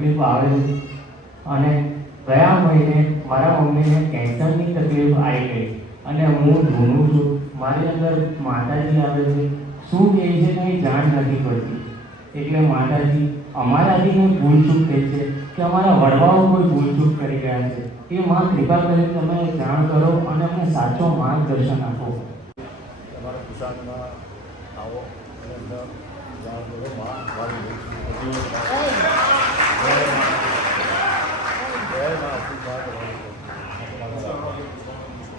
તકલીફો આવે છે અને ગયા મહિને મારા મમ્મીને કેન્સરની તકલીફ આવી ગઈ અને હું ધૂનું છું મારી અંદર માતાજી આવે છે શું કહે છે કંઈ જાણ નથી પડતી એટલે માતાજી અમારાથી કંઈ ભૂલચૂક થઈ છે કે અમારા વડવાઓ કોઈ ભૂલચૂક કરી ગયા છે એ માં કૃપા કરીને તમે જાણ કરો અને અમને સાચો માર્ગદર્શન આપો તમારા કિસાનમાં આવો અને જાણ કરો માં મારી બધી જય માં આશીર્વાદ રહે.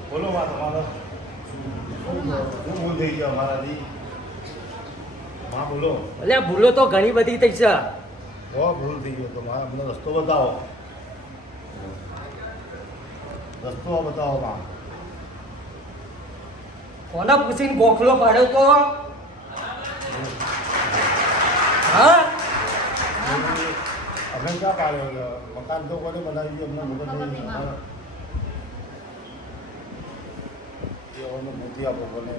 બોલો માં તમારો શું ભૂલ થઈ ગયો અમારાથી. માં બોલો. એટલે ભૂલો તો ઘણી બધી થઈ છે. બહુ ભૂલ થઈ ગયો તો મારા અમને રસ્તો બતાવો. રસ્તો બતાવો માં. કોને પૂછીને ગોખલો પાડ્યો તો? હા? ક્યાં મકાન તો કોને બનાવી ગયું અમને મગજ નહીં. એ મોતી આપો કોને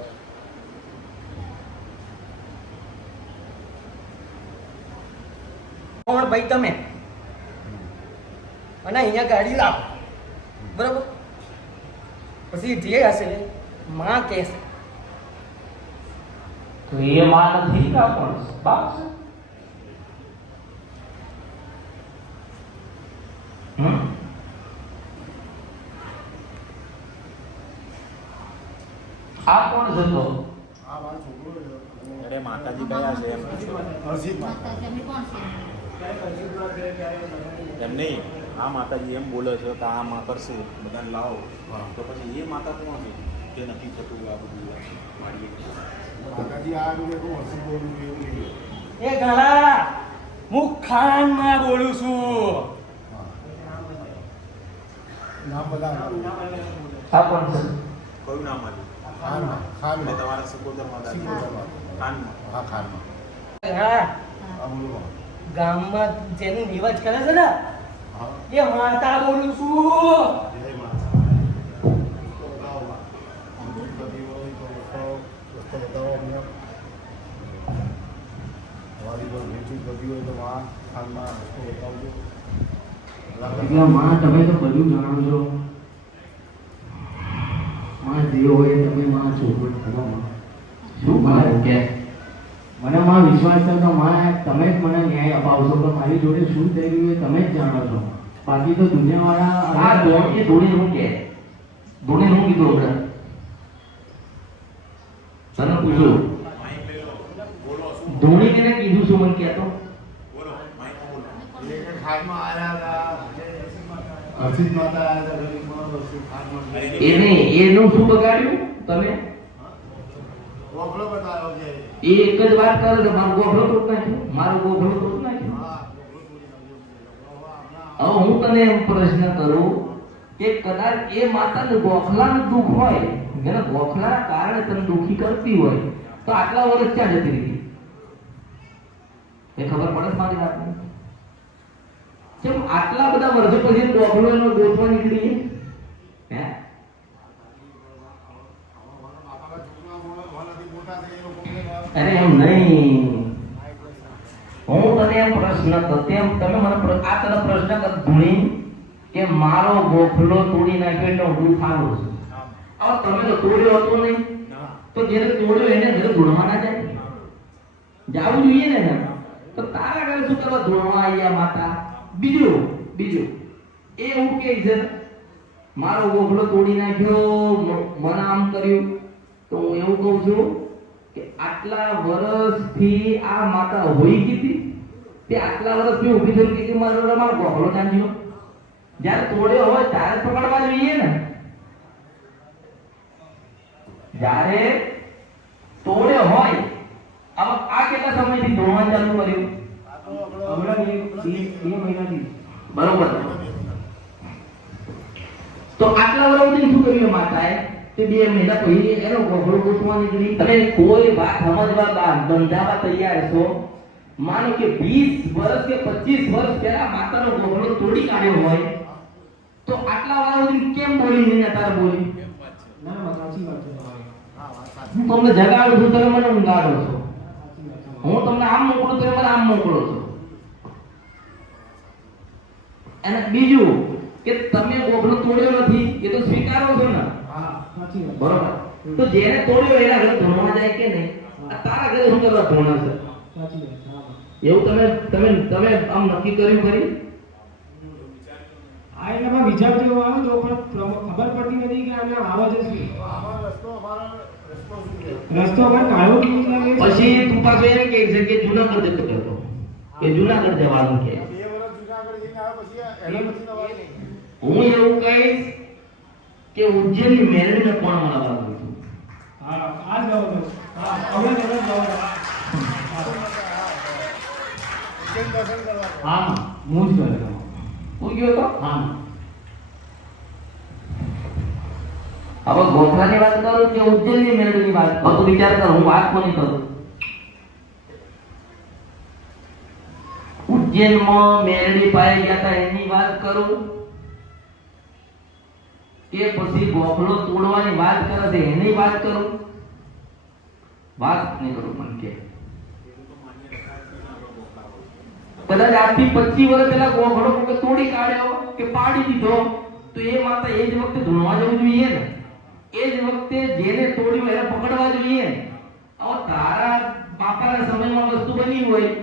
કોણ ભાઈ તમે? અને અહીંયા ગાડી લાવો. બરાબર? પછી જે હશે ને માં કેસ તો એ માં નથી કા પણ બાપ છે? હમ? આ કોણ છે તો? આ મારો છોકરો છે. અરે માતાજી કયા છે? એમ પૂછો. હર્ષિત માતા. એમ નહીં. આ માતાજી એમ બોલે છે કે આ માં કરશે બધાને લાવો. તો પછી એ માતા કોણ છે? જે નથી થતું આ બધું માતાજી આ બધું એવું હર્ષિત બોલવું એવું એ ગાલા હું ખાનમાં બોલું છું. નામ બધા આ કોણ છે? કયું નામ આવ્યું ખાનમાં ખાનમાં. તમારા ખાનમાં. હા ખાનમાં. હા. ગામમાં જેની રિવાજ કરે છે ને એ માતા બોલું છું. તમારી કોઈ ભૂલ બધી હોય તો માં ખાનમાં રસ્તો બતાવજો. એટલે માં તમે તો બધું જાણો છો. માં જે હોય તમે માં છો માં શું મારે કે? મને માં વિશ્વાસ છે તો માં તમે જ મને ન્યાય અપાવશો તો મારી જોડે શું થઈ રહ્યું એ તમે જ જાણો છો. બાકી તો દુનિયાવાળા આ ધોની ધોની હું કે? ધોની હું કીધું આપણે તને પૂછ્યું ધોની કેને કીધું શું મને કહેતો બોલો માઇક બોલો એટલે ખાટમાં આવ્યા હતા હર્ષિત માતા આવ્યા હતા ગરીબમાં હર્ષિત ખાટમાં એને એનું શું બગાડ્યું તમે? છે. એ એક જ વાત કરે કે મારો ગોખલો તોડ નાખ્યો. મારો ગોખલો તોડી નાખ્યો. હવે હું તને એમ પ્રશ્ન કરું કે કદાચ એ માતાને ગોખલાનું દુઃખ હોય એને ગોખલાના કારણે તને દુઃખી કરતી હોય તો આટલા વર્ષ ક્યાં જતી રહી? એ ખબર પડે મારી વાતની? કેમ આટલા બધા વર્ષો પછી ગોખલો એનો ગોઠવા નીકળી હે? અરે એમ નહીં. હું તને એમ પ્રશ્ન તેમ તમે મને આ તને પ્રશ્ન કર ધૂણી કે મારો ગોખલો તોડી નાખ્યો એટલે હું ખાવું છું? હવે તમે તો તોડ્યો હતો નહીં. તો જેને તોડ્યો એને ઘરે ધૂણવા ના જાય? જાવું જોઈએ ને. તો તારા ઘરે શું કરવા ધૂણવા આવ્યા માતા? બીજું બીજું. એ હું કે છે, મારો ગોખલો તોડી નાખ્યો મને આમ કર્યું. તો હું એવું કહું છું કે આટલા વર્ષથી આ માતા હોઈ કીધી તે આટલા વર્ષથી ઊભી થઈ કીધી, મારો મારો ગોખલો નાખ્યો જ્યારે તોડ્યો હોય ત્યારે પકડવા જોઈએ ને. જ્યારે તોડ્યો હોય આ કેટલા સમયથી ધોવા ચાલુ કર્યું? બરોબર. તો આટલા વર્ષથી શું કર્યું એ માતાએ તે બે મહિના પછી એનો ગોખલો ગોતવા નીકળી. તમે કોઈ વાત સમજવા બંધાવા તૈયાર છો? માનો કે 20 વર્ષ કે 25 વર્ષ પહેલા માતાનો ગોખલો તોડી કાઢ્યો હોય તો આટલા વાર સુધી કેમ બોલી નહીં અત્યારે બોલી? ના ના સાચી વાત છે તમારી. હા, વાત સાચી. હું તમને જગાડું છું તમે મને ઊંઘાડો છો. હું તમને આમ મોકલું તમે મને આમ મોકલો છો. અને બીજું કે તમે ગોખલો તોડ્યો નથી એ તો સ્વીકારો છો ને? હા બરોબર. તો જેને તોડ્યો એના ઘરે ધોણવા જાય કે નહીં? તારા ઘરે શું કરવા ધોણા છે? સાચી વાત હા એવું તમે તમે તમે આમ નક્કી કર્યું ખરી? આ એનામાં વિચાર જેવો આવે તો પણ ખબર પડતી નથી કે આને આવો જ રસ્તો કાઢવો કેવી પછી તું પાછો એમ કે છે કે જુનાગઢ જતો હતો કે જુનાગઢ જવાનું કે બે વર્ષ જુનાગઢ જઈને આવ્યા પછી એના પછી નવા હું એવું કહીશ કે ઉજ્જૈનની મેરડીને કોણ મળવાનું છું હા આ જ હા હવે જ કરતો હું ગયો તો? હા. હવે ગોખલાની વાત કરું કે ઉજ્જૈનની ની વાત કરું? તો વિચાર કર હું વાત કોની કરું? ઉજ્જૈનમાં મેરડી પાઈ ગયા હતા એની વાત કરું? કે પછી ગોખલો તોડવાની વાત કરે છે, એની વાત કરું? વાત નહીં કરું, પણ કે. કદાચ આજથી પચીસ વર્ષ પહેલા ગોખલો કે તોડી કાઢ્યો કે પાડી દીધો તો એ માતા એ જ વખતે ધૂણવા જવું જોઈએ ને. એ જ વખતે જેને તોડ્યું એને પકડવા જોઈએ ને. તારા બાપાના સમયમાં વસ્તુ બની હોય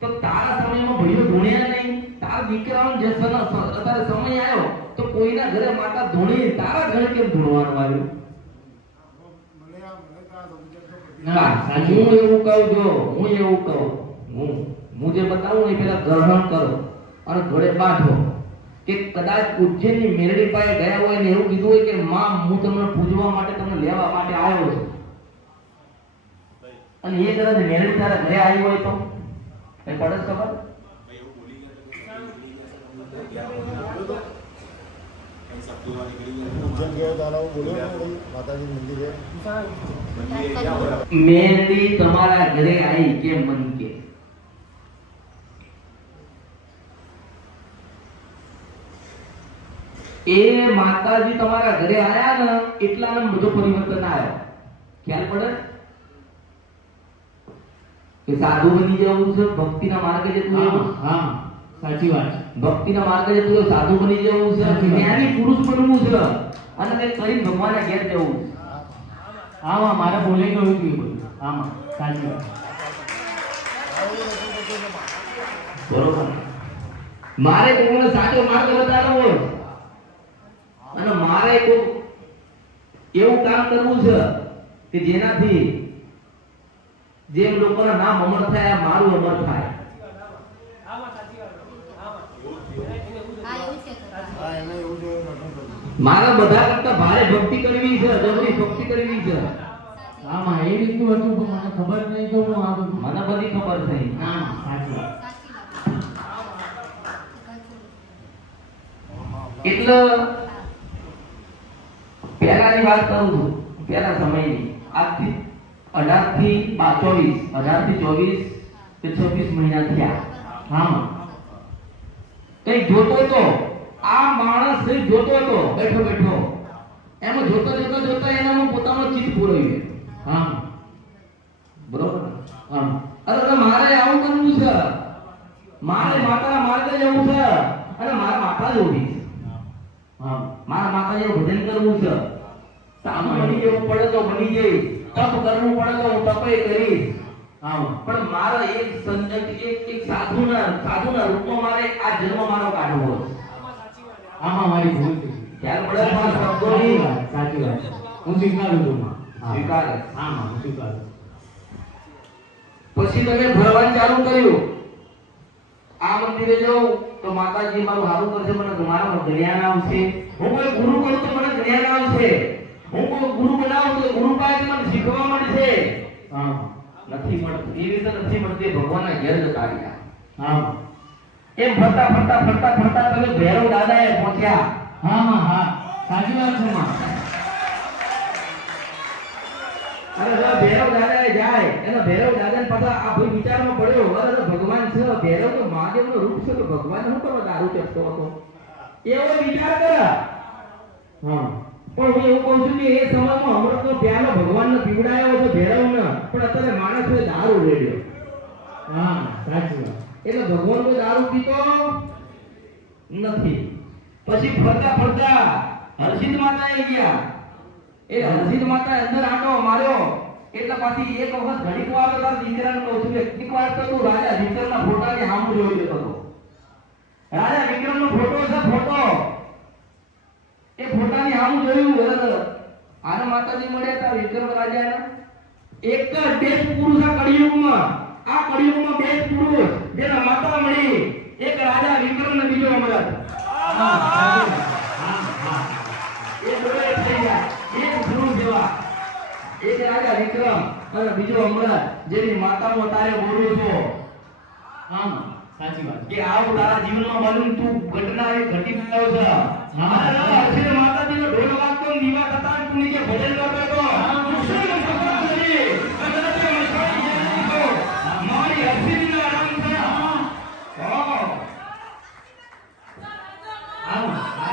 તો તારા સમયમાં ભાઈઓ ધૂણ્યા નહીં. તારા દીકરાઓને જે સન- અત્યારે સમય આવ્યો. તો કોઈના ઘરે માતા ધોણી તારા ઘરે કેમ ધોણવાનું આવ્યું? હું એવું કહું, જો, હું એવું કહું. હું હું જે બતાવું એ પેલા ગ્રહણ કરો. અને ઘોડે બાંધો. કે કદાચ ઉજ્જૈનની મેરડી પાસે ગયા હોય ને એવું કીધું હોય કે માં હું તમને પૂજવા માટે તમને લેવા માટે આવ્યો છું. અને એ કદાચ મેરડી તારા ઘરે આવી હોય તો? કઈ પડે ખબર? મેરડી તમારા ઘરે આવી કેમ મન કે? એ માતાજી તમારા ઘરે આયા ને, એટલા બધો પરિવર્તન આવ્યો ખ્યાલ પડે? કે સાધુ બની જવું છે ભક્તિના માર્ગે જતું એવું હા સાચી વાત ભક્તિના માર્ગે જતું એવું સાધુ બની જવું છે જ્ઞાની પુરુષ બનવું છે અને તે કરીને ભગવાનના ઘેર જવું. હા મારે બોલે ગયું હતું હા સાચી વાત. બરોબર. મારે કોઈને સાચો માર્ગ બતાવવો હોય અને મારે કોઈ એવું કામ કરવું છે કે જેનાથી જેમ લોકોના નામ અમર થાય આ મારું અમર થાય. મારા બધા કરતા ભારે ભક્તિ કરવી છે જબરી ભક્તિ કરવી છે. હા એ રીતનું હતું પણ મને ખબર નહીં કે હું આ મને બધી ખબર થઈ. હા સાચી એટલે પહેલાની વાત કરું છું પહેલા સમયની. આજથી અઢારથી ચોવીસ. અઢારથી ચોવીસ કે છવ્વીસ મહિના થયા. હા. કઈ જોતો હતો? આ માણસ જોતો હતો? બેઠો બેઠો. એમાં જોતો જોતો, જોતા એનામાં પોતાનો ચિત્ત પૂરવ્યો હા. બરોબર? હા. અરે તો મારે આવું કરવું છે. મારે માતા માર્ગે જવું છે. અને મારા માતા જોડી છે. હા. મારા માતાજીનું ભજન કરવું છે. સામે બની જવું પડે તો બની જઈશ. તપ કરવું પડે તો હું તપે કરીશ. પણ મારો એક સંત એક એક સાધુના સાધુના રૂપમાં મારે આ જન્મ મારો કાઢવો હા મારી ભૂલ થઈ ત્યારે પડે પણ શબ્દોની? સાચી વાત. હું સ્વીકારું છું સ્વીકાર. હા હું સ્વીકારું પછી તમે ભરવાનું ચાલુ કર્યું. આ મંદિરે જાઉં તો માતાજી મારું સારું કરશે મને મારા જ્ઞાન આવશે. હું કોઈ ગુરુ કરું તો મને જ્ઞાન આવશે. હું કોઈ ગુરુ બનાવું તો ગુરુ પાસે મને શીખવા મળશે. હા. નથી મળતું. એ રીતે નથી મળતી. ભગવાનના ઘેર જતા રહ્યા હા. એમ ફરતા ફરતા ફરતા ફરતા તમે ભૈરવ એ પહોંચ્યા. હા હા હા. સાચી વાત છે માં. અને જો ભૈરવ દાદાએ જાય એનો ભૈરવ દાદાને પાછા આ ભાઈ વિચારમાં પડ્યો અરે તો ભગવાન છે ભૈરવ તો મહાદેવનું રૂપ છે તો ભગવાન શું કરવા દારૂ ચડતો હતો? એવો વિચાર કરે. હા. પણ હું એવું કહું છું કે એ સમયમાં અમૃતનો પ્યાલો ભગવાનને પીવડાયો છે ભૈરવને, પણ અત્યારે માણસોએ દારૂ રેડ્યો હા, સાચી એટલે ભગવાન કોઈ દારૂ પીતો નથી. પછી ફરતા ફરતા હર્ષિત માતા આવી ગયા. એ હર્ષિત માતા અંદર આંટો માર્યો. એટલે પાછી એક વખત ઘડીક વાર તો તારા દીકરાને કહું છું કે એક વાર તો તું રાજા વિક્રમના ફોટાની સામું જોઈ લેતો હતો. રાજા વિક્રમનો ફોટો છે, ફોટો. એ ફોટાની આમ જોયું એટલે આને માતાજી મળ્યા હતા વિક્રમ રાજાને. એક જ બે પુરુષ આ કળિયુગમાં. આ કળિયુગમાં બે પુરુષ. જેના માતા મળી. એક રાજા વિક્રમ ને બીજો અમરત એ બોલે થઈ ગયા. એક પુરુષ જેવા. એક રાજા વિક્રમ અને બીજો અમરત જેની માતામાં તારે બોલું છો. આમ સાચી વાત. કે આવું તારા જીવનમાં બનવું તું ઘટના એ ઘટી ગયો છે. હા.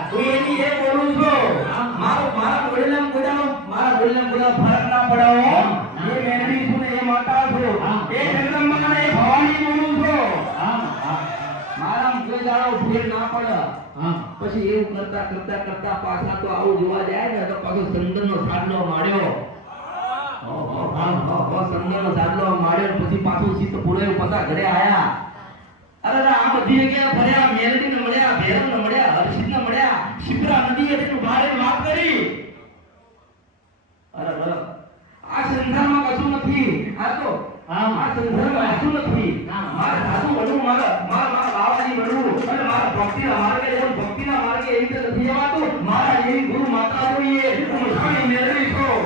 હું ભવાની બોલું છું મારા કોઈ ભૂલ ના પડે પછી એવું કરતા કરતા કરતા પાછા તો આવું જોવા જાય ને તો પાછો સંદનનો નો માર્યો સંદનનો સાડલો માર્યો પછી પાછું પુરાયું પાછા ઘરે આયા. અરે આ બધી જગ્યાએ ફર્યા મેલડી ને મળ્યા ભૈરવ ને મળ્યા હર્ષિત ને મળ્યા શિપ્રા નદી એની બારે વાત કરી. અરે આ સંસારમાં કશું નથી. આ તો આ સંસારમાં કશું નથી. મારે સાધુ બનવું મારે મારા મારા બાબાજી બનવું અને મારા ભક્તિના માર્ગે ભક્તિના માર્ગે એવી રીતે નથી જવાતું મારા એવી ગુરુ માતા જોઈએ. હું મસાણી મેળવી છું.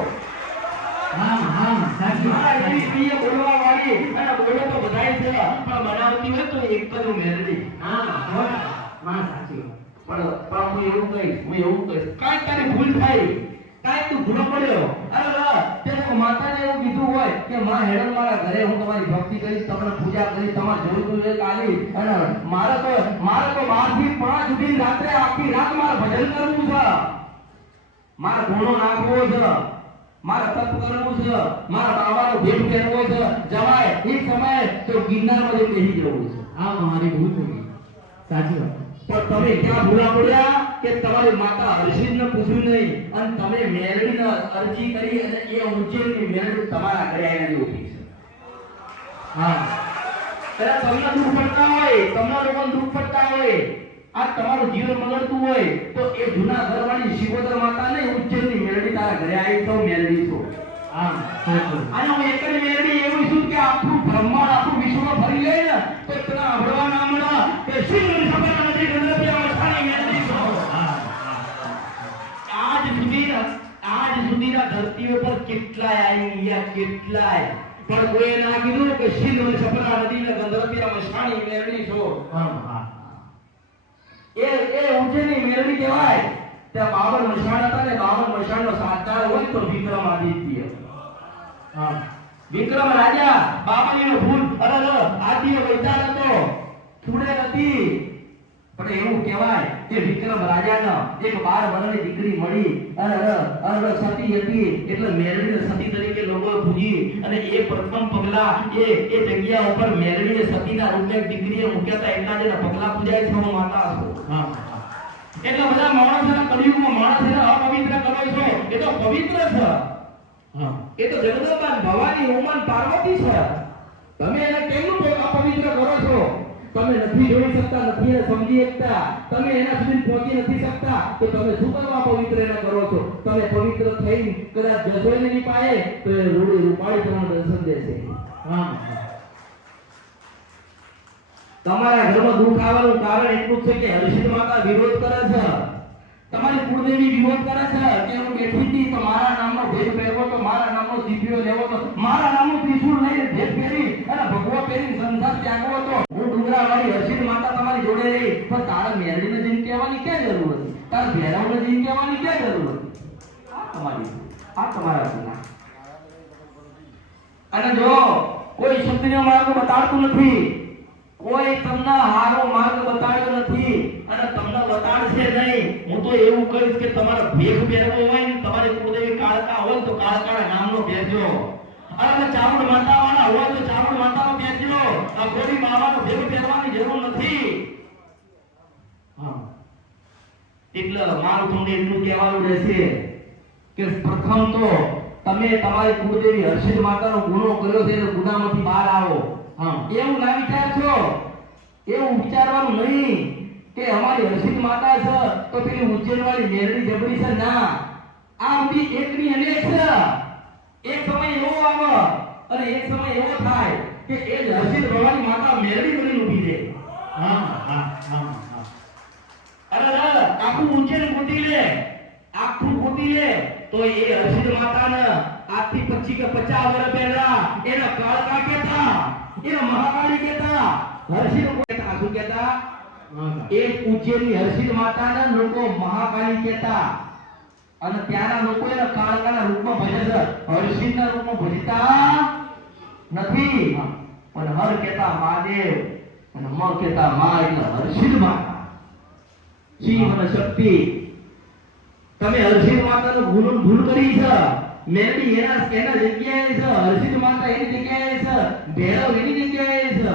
મારા એવી પ્રિય બોલવા વાળી અને બોલે તો બધાય છે પણ બનાવતી હોય તો એક જ મેળવી. પણ પણ હું એવું કહીશ હું એવું કહીશ. કાંઈ તારી ભૂલ થાય. કાંઈ તું ભૂલો પડ્યો? અરે તે માતાને એવું કીધું હોય કે માં હેડન મારા ઘરે હું તમારી ભક્તિ કરીશ તમને પૂજા કરીશ, તમારે જોઈતું એ કાલી અને મારે તો મારે તો બારથી પાંચ સુધી રાત્રે આખી રાત મારે ભજન કરવું છે. મારે ઘોડો નાખવો છે. મારે તપ કરવું છે. મારા બાબાનો ભેટ પહેરવો છે. જવાય એ સમયે તો ગિરનારમાં જઈને બેસી જવું છે. હા, મારી ભૂલ હતી સાચી વાત. પણ તમે ક્યાં ભૂલા પડ્યા કે તમારી માતા હર્ષિતને પૂછ્યું નહીં? અને તમે મેળવીને અરજી કરી અને એ ઉજ્જૈનની મેળવી તમારા ઘરે આવીને ઊભી છે. હા. કદાચ તમને દુઃખ પડતા હોય, તમને લોકોને દુઃખ પડતા હોય, આ તમારું જીવન બગડતું હોય, તો એ જૂના ઘરવાળી શિવોદર માતા ને ઉજ્જૈનની મેળવી તારા ઘરે આવી તો મેળવી છો અને હું એક મેળવી, એવું છું કે આખું બ્રહ્માંડ આખું વિશ્વમાં ફરી લે ને? તો તને અભળવા ના મળે. કે શિવ આજ સુધીના ધરતી ઉપર કેટલાય આવી ગયા કેટલાય. પણ કોઈ ના કીધું કે સિંધ અને સપના નદીને ગંધર્પિયા મસાણી મેળવી છો. હા હા. એ એ ઉજ્જૈનની મેળવી કહેવાય. ત્યાં બાવન મશાણ હતા ને બાવન મસાણનો સાતકાર હોય તો વિક્રમાદિત્ય. હા. વિક્રમ રાજા બાબાજીનો ભૂલ અરે આદિય વૈતાર હતો. છૂડે નથી પણ એવું કહેવાય કે વિક્રમ રાજાને એક બાર વર્ષની દીકરી મળી. સતી હતી. એટલે મેળવીને સતી તરીકે લોકો પૂજી અને એ પ્રથમ પગલા એ એ જગ્યા ઉપર મેળવીને સતીના રૂપે દીકરીએ મૂક્યા હતા. એટલા જેના પગલા પૂજાય છે હું માતા છું હા એટલે બધા માણસના કળિયુગમાં માણસને અપવિત્ર કરો છો. એ તો પવિત્ર છે. હા. એ તો જગદંબા ભવાની ઉમાન પાર્વતી છે. તમે એને કેમ અપવિત્ર કરો છો? તમે નથી જોઈ શકતા, નથી એને સમજી શકતા, તમે એના સુધી પહોંચી નથી શકતા, તો તમે શું કરવા પવિત્ર એને કરો છો? તમે પવિત્ર થઈ કદાચ જશો એની પાએ તો એ રૂડી રૂપાળી તમને દર્શન દેશે તમારા ઘરમાં દુઃખ આવવાનું કારણ એટલું છે કે હર્ષિત માતા વિરોધ કરે છે. તમારી કુળદેવી વિરોધ કરે છે કે હું બેઠી હતી મારા નામનો ભેદ પહેરવો, તો મારા નામનો દીપિયો લેવો, તો મારા નામનું ત્રિશૂળ લઈને ભેદ પહેરી અને ભગવો પહેરી સંસાર ત્યાગવો તો હું ડુંગરાવાળી હર્ષિત માતા તમારી જોડે રહી પણ તારા મેરડીને જઈને કહેવાની ક્યાં જરૂર હતી તારા કહેવાની ક્યાં જરૂર આ તમારી આ તમારા ગુના અને જો કોઈ શક્તિનો માર્ગ બતાડતું નથી, કોઈ તમને હારો માર્ગ બતાડ્યો નથી, અને તમને બતાડશે નહીં, હું તો એવું કહીશ કે તમારે ભેખ પહેરવો હોય ને, તમારી કુળદેવી કાળકા હોય તો કાળકા નામનો પહેરજો. અને ચામુંડ માતા વાળા હોય તો ચામુંડ માતાનો પહેરજો. આ ગોરી બાવાનો ભેખ પહેરવાની જરૂર નથી. હા. એટલે મારું તમને એટલું કહેવાનું રહેશે કે પ્રથમ તો તમે તમારી કુળદેવી હર્ષિદ માતાનો ગુનો કર્યો છે ગુનામાંથી બહાર આવો. હા, એવું ના વિચારશો એવું વિચારવાનું નહીં કે અમારી હર્ષિદ માતા છે તો પેલી ઉજ્જૈન વાળી મેરડી જબરી છે? ના. આ બધી એકની અનેક છે. એક સમય એવો આવે અને એક સમય એવો થાય કે એ હર્ષિત ભવાની માતા મેરડી બની ઊભી છે હા હા હા. આખું ઉજ્જૈન ગોતી લે. આખું ગોતી લે. તો એ હર્ષિદ માતાને આજથી પચીસ કે પચાસ વર્ષ પહેલા એને કાળકા કહેતા એના મહાકાળી કહેતા. હર્ષિદ કહેતા? શું કહેતા? એ ઉજ્જૈનની હર્ષિદ માતાને લોકો મહાકાળી કહેતા. અને ત્યાંના લોકો એને કાળકાના રૂપમાં ભજે છે હર્ષિદના રૂપમાં ભજતા નથી. પણ હર કહેતા મહાદેવ અને મ કહેતા મા એટલે હર્ષિદ માતા. શિવ શક્તિ તમે હર્ષિત માતાનું ભૂલ ભૂલ કરી છે. મેરડી એના એના જગ્યાએ છે. હર્ષિત માતા એની જગ્યાએ છે. ભૈરવ એની જગ્યાએ છે.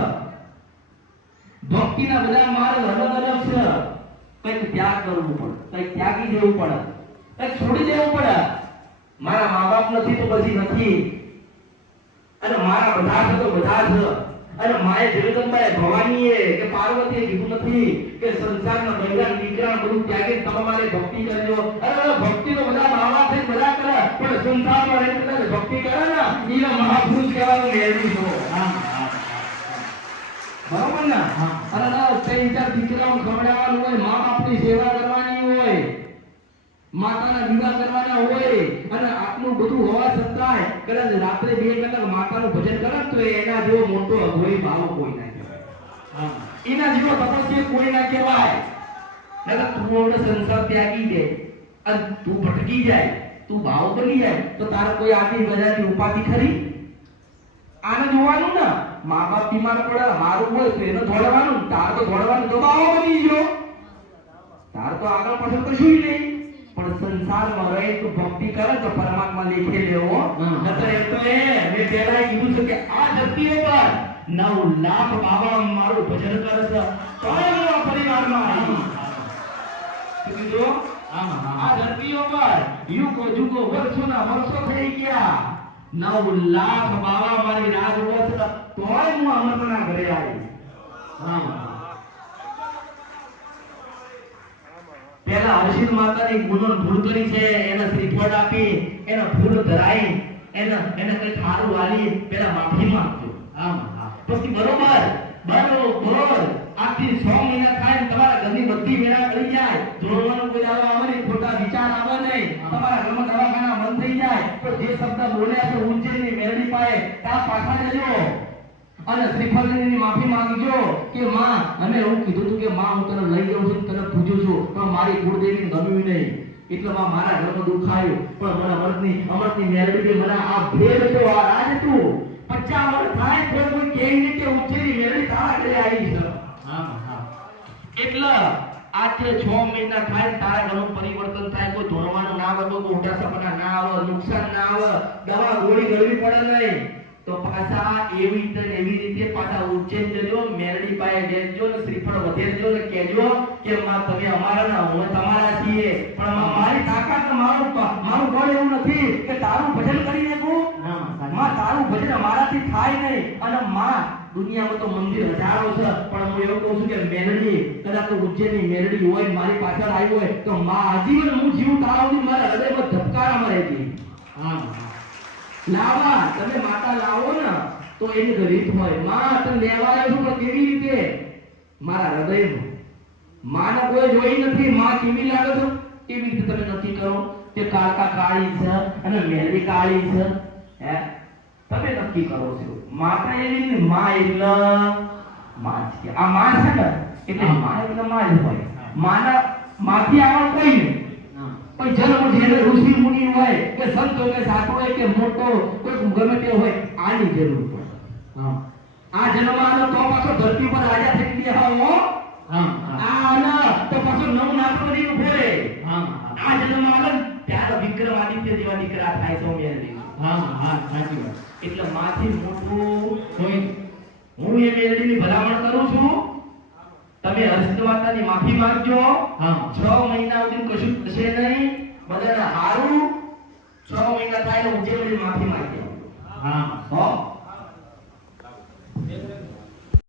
ભક્તિના બધા માર્ગ અલગ અલગ છે. કંઈક ત્યાગ કરવું પડે. કંઈક ત્યાગી દેવું પડે. કંઈક છોડી દેવું પડે. મારા મા બાપ નથી તો પછી નથી. અને મારા બધા છે તો બધા છે. અને માએ જગદંબાએ ભવાનીએ કે પાર્વતીએ કીધું નથી કે સંસારના બંધન વિકરણ બધું ત્યાગી તમારે ભક્તિ કરજો. અરે ભક્તિ તો બધા માવા છે બધા કરે પણ સંસારમાં રહી બધા ભક્તિ કરે ને એને મહાપુરુષ કહેવાનું મેળવી છો બરોબર ને? અરે અને ત્રણ ચાર દીકરાઓ ખવડાવવાનું હોય મા બાપની સેવા માતાના વિવાહ કરવાના હોય અને આટલું બધું હોવા છતાંય કદાચ રાત્રે બે કલાક માતાનું ભજન કરે તો એના જેવો મોટો અઘોરી ભાવ કોઈ ના કહેવાય. એના જેવો તપસ્વી કોઈ ના કહેવાય. નકર તું હવે સંસાર ત્યાગી દે અને તું ભટકી જાય તું ભાવ બની જાય તો તારે કોઈ આટલી બજારની ઉપાધિ ખરી? આને જોવાનું ને. મા બાપ બીમાર પડે હારું હોય તો એને ધોડવાનું તાર તો ધોડવાનું તો ભાવ બની ગયો. તાર તો આગળ પાછળ કશું નહીં. સંસારમાં રહે તો ભક્તિ કરે તો પરમાત્મા લેખે લેવો. નતર એ તો એ મેં પહેલા કીધું છે કે આ ધરતી ઉપર નવ લાખ બાબા મારું ભજન કરે છે. તો પરિવારમાં. કીધું? આ ધરતી ઉપર યુગો જુગો વર્ષોના વર્ષો થઈ ગયા. નવ લાખ બાબા મારી રાજ છે તોય હું અમરના ઘરે આવી હા. પેલા હર્ષિદ માતાની ગુનો ભૂલ કરી છે, એને શ્રીફળ આપી, એને ફૂલ ધરાઈ, એને એને કઈ સારું વાલી પેલા માફી માંગજો. હા. પછી બરોબર બરોબર. આખી છ મહિના થાય તમારા ઘરની બધી વેળા કરી જાય. જોડવાનું કોઈ દાડો આવે નહીં, ખોટા વિચાર આવે નહીં. તમારા ઘરમાં દવાખાના બંધ થઈ જાય. તો જે શબ્દ બોલ્યા છે ઉજ્જૈનની મેળવી પાએ ત્યાં પાછા જજો. અને શ્રીફળની માફી માંગજો કે માં અમે એવું કીધું હતું કે માં હું તને લઈ જાઉં છું તને પૂછું છું પણ મારી કુળદેવી ગમ્યું નહીં. એટલે માં મારા ઘરમાં દુઃખ આવ્યું. પણ મને અમૃતની અમૃતની મેળવી મને આ ભેદ તો આ રાજ તું. પચાસ વર્ષ થાય તો કોઈ કેવી રીતે ઉચ્ચેરી મેળવી તારા ઘરે આવી છે? હા હા. એટલે આજે છ મહિના થાય તારા ઘરનું પરિવર્તન થાય કોઈ ધોરવાનું ના આવે કોઈ મોટા સપના ના આવે નુકસાન ના આવે દવા ગોળી ગળવી પડે નહીં. તો પાછા એવી રીતે એવી રીતે પાછા ઉજ્જૈન જજો મેરડી પાસે જજો ને શ્રીફળ વધેરજો ને કહેજો કે માં તમે અમારા ના અમે તમારા છીએ. પણ મારી તાકાત મારું મારું બળ એવું નથી કે તારું ભજન કરી હા માં તારું ભજન અમારાથી થાય નહીં. અને માં દુનિયામાં તો મંદિર હજારો છે. પણ હું એવું કહું છું કે મેરડી કદાચ ઉજ્જૈનની મેરડી હોય મારી પાછળ આવી હોય તો માં આજીવન હું જીવું તારા મારા હૃદયમાં ધબકારામાં રહેતી હા હા. લાવા તમે માતા લાવો ને તો એની રીત હોય. માં તમે લેવા આવ્યો છો પણ કેવી રીતે? મારા હૃદયમાં. માને કોઈ જોઈ નથી માં કેવી લાગે છો? કેવી રીતે તમે નક્કી કરો? કે કાકા કાળી છે અને મેલી કાળી છે. હે? તમે નક્કી કરો છો. માતા એવી ને માં એટલે માં છે આ માં છે ને એટલે માં એટલે માં જ હોય. માના માથી આગળ કોઈ નહીં. કોઈ જન્મ જેને ઋષિ મુનિ હોય કે સંત કે સાધુ હોય કે મોટો કોઈ ગમે તે હોય આની જરૂર પડે. હા. આ જન્મ આનો તો પાછો ધરતી પર રાજા થઈ ગયા હો. હા આ આના તો પાછો નવ ઊભો રહે હા આ જન્મ આવે ને ત્યારે વિક્રમાદિત્ય જેવા દીકરા થાય છે મેરે હા હા સાચી વાત. એટલે માથી મોટું કોઈ હું એ મેલડીની ભલામણ કરું છું. તમે તમે માતાની માફી માંગજો. હા. છ મહિના સુધી કશું થશે નહીં. બધાને હારું. છ મહિના થાય એટલે ઊંચે માફી માંગજો હા. હો?